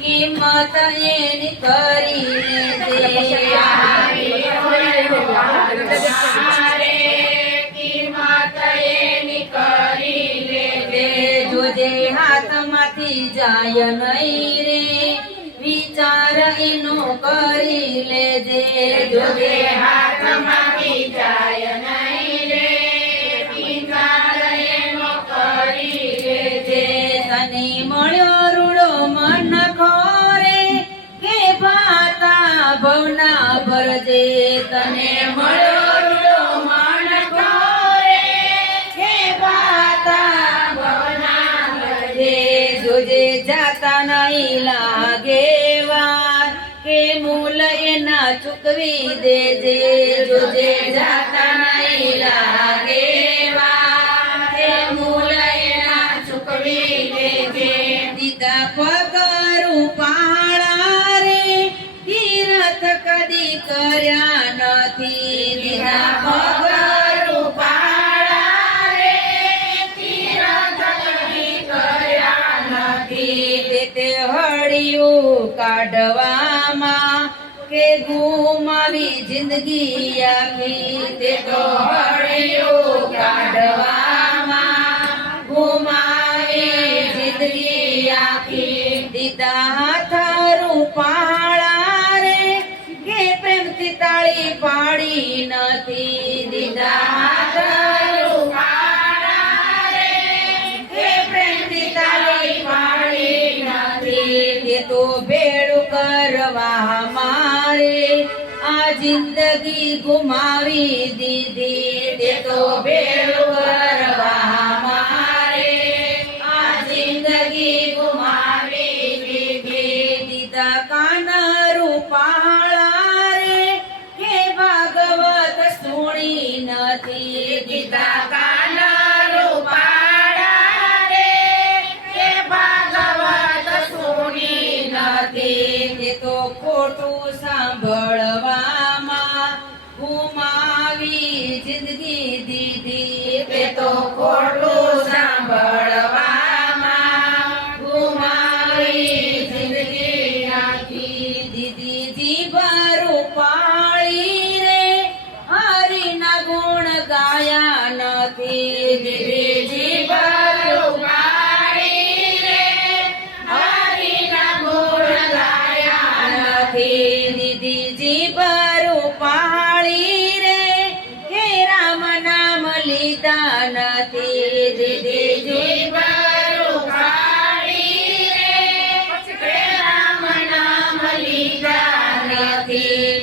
કિંમત એની કરી લેજે જોજે હાથમાંથી જાય નહીં રે વિચાર એનો કરી લેજે જોજે હાથમાંથી જાય નહીં રે વિચાર એનો કરી લેજે તને મળ્યો રૂડો મન ખોરે કે ભાતા ભવના ભરજે તને મળ્યો રૂડો મન ખોરે કે ભાતા ભવના ભરજે જોજે જાતા નહીં લાગે ચૂકવી દેજે જોજે જાતા નહીં લાગે દીધા પગારું પાળા રે, તીરથ કદી કર્યા નથી. દીધા પગારું નથી. તે હળિયું કાઢવામાં કે ગુમાવી જિંદગી આખી તે તો હળિયું કાઢવામાં ગુમાવી જિંદગી આખી દીધા જિંદગી ગુમાવી દીધી. તે તો ભેળું કરવા મારે. આ જિંદગી ગુમાવી દીધી. દીધા કાના રૂપાળા રે કે ભાગવત સુણી નથી. દીધા કાના રૂપાળા રે કે ભાગવત સુણી નથી. તે તો ખોટું સાંભળવામાં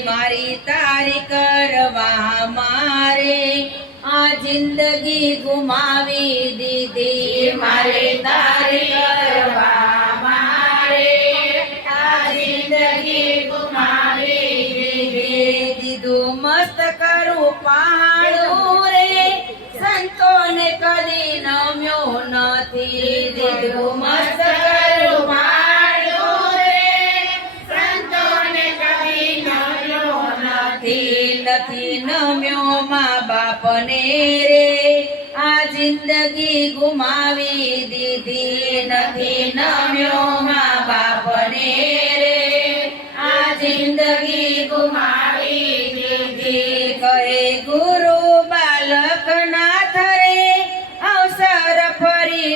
મારી તારી કરવા મારે આ જિંદગી ગુમાવી દીધી. મારે તારી કરવા મારે આ જિંદગી ગુમાવી દીધી. દીધું મસ્ત કરું પાડું રે. સંતોને કદી નથી નથી નથી બાપને રે આ જિંદગી ગુમાવી દીધી નથી નમ્યો મા બાપને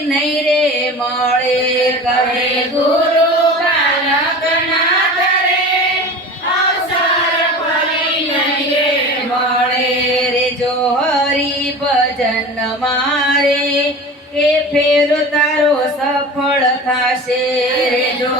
નહીં રે મળે કહે ગુરુ ભજન મારે. કે ફેર તારો સફળ થાશે રે જો